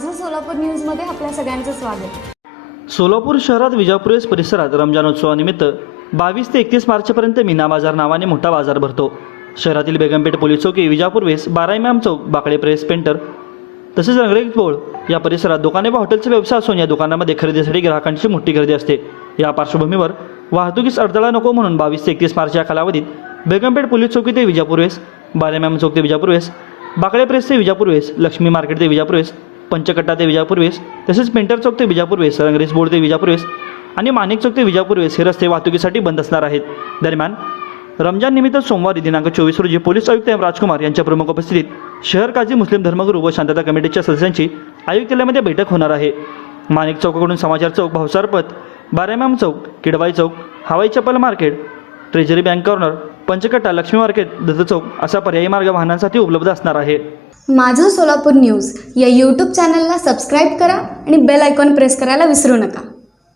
माझं सोलापूर न्यूजमध्ये आपल्या सगळ्यांचं स्वागत. सोलापूर शहरात विजापूर परिसरात रमजानोत्सवानिमित्त 22 ते 31 मार्चपर्यंत मीना बाजार नावाने मोठा बाजार भरतो. शहरातील बेगमपेठ पोलीस चौकी, विजापूर वेस, 12 इमाम चौक, बाकडे प्रेस पेंटर तसेच रंगरेज बोळ या परिसरात दुकाने व हॉटेलचा व्यवसाय असून या दुकानामध्ये खरेदीसाठी ग्राहकांची मोठी गर्दी असते. या पार्श्वभूमीवर वाहतुकीस अडथळा नको म्हणून 22 ते 31 मार्च या कालावधीत बेगमपेठ पोलीस चौकी ते विजापूर वेस, 12 इमाम चौक ते विजापूर वेस, बाकडे प्रेस ते विजापूर वेस, लक्ष्मी मार्केट ते विजापूर वेस, पंचकट्टा ते विजापूर वेस तसेच पेंटर चौक ते विजापूर वेस, रंगरेज बोर्ड ते विजापूर वेस आणि माणिक चौक ते विजापूर वेस हे रस्ते वाहतुकीसाठी बंद असणार आहेत. दरम्यान रमजान निमित्त सोमवारी दिनांक 24 रोजी पोलीस आयुक्त एम राजकुमार यांच्या प्रमुख उपस्थितीत शहर काझी मुस्लिम धर्मगुरू व शांतता कमिटीच्या सदस्यांची आयुक्तालयामध्ये बैठक होणार आहे. माणिक चौकाकडून समाचार चौक, भावसार पथ, 12 इमाम चौक, Kidwai Chowk, Hawai Chappal market, treasury bank corner, Panchkatta, Laxmi market, Datta Chowk असा पर्यायी मार्ग वाहनांसाठी उपलब्ध असणार आहे. माझं सोलापूर न्यूज या यूट्यूब चॅनलला सबस्क्राईब करा आणि बेल आयकॉन प्रेस करायला विसरू नका.